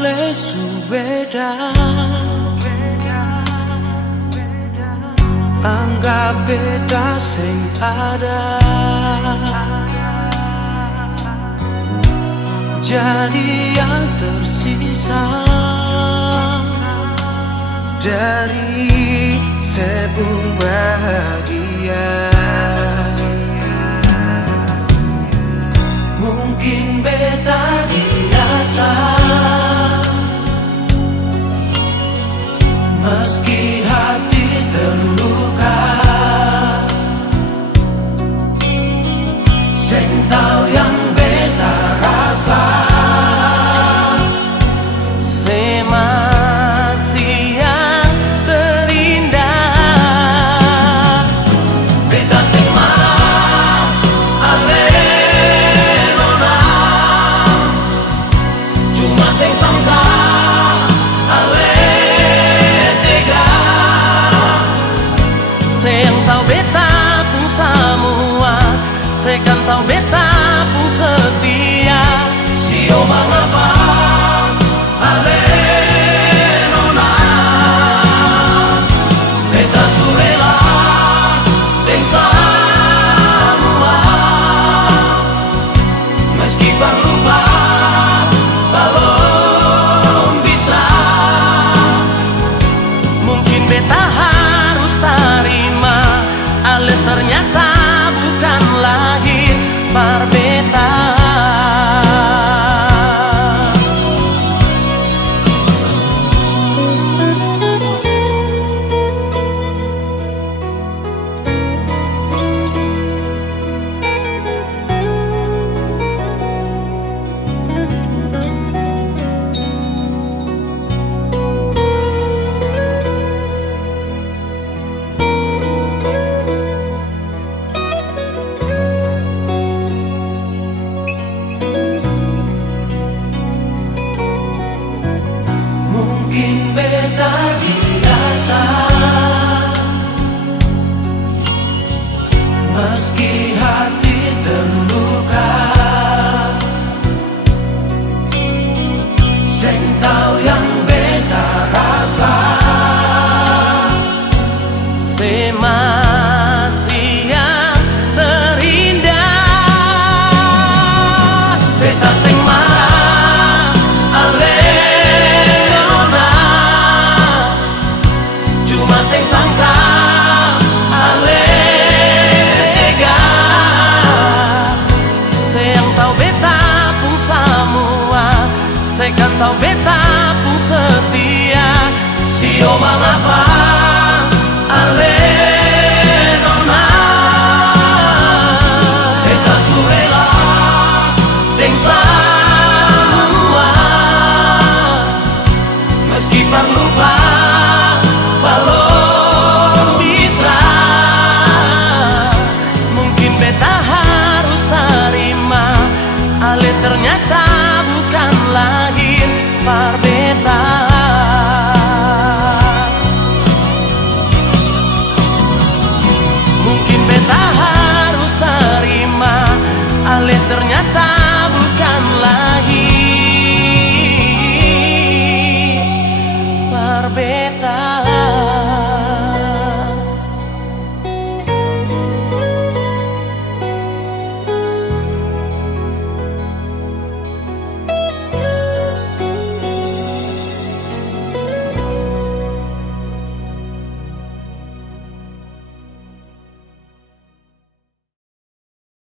ale subeda anggap beda sing ada, jadi yang tersisa dari sebung bahagia. Mungkin beta dirasa meski hati terluka, sing tahu yang beta rasa masih yang terindah. Beta sing marah ale nona, cuma sing sangka ale tega. Sing tahu beta pun semua, sekan tahu beta pun setia. Sio mengapa ale nona, beta surela deng semua, meski lupa belum bisa. Mungkin beta harus terima ale ternyata bukan lahir par beta. Mungkin beta dirasa meski hati terluka, sing tahu yang beta rasa masih yang terindah. Beta sing marah ale sing sangka ale tega. Sing tahu beta pun semua, sekan tahu beta pun setia. Sio mengapa ale nona, beta surela deng semua, meski lupa belum bisa. Mungkin beta harus terima ale ternyata bukan lahir par beta. Mungkin beta harus terima ale ternyata bukan lahir par beta.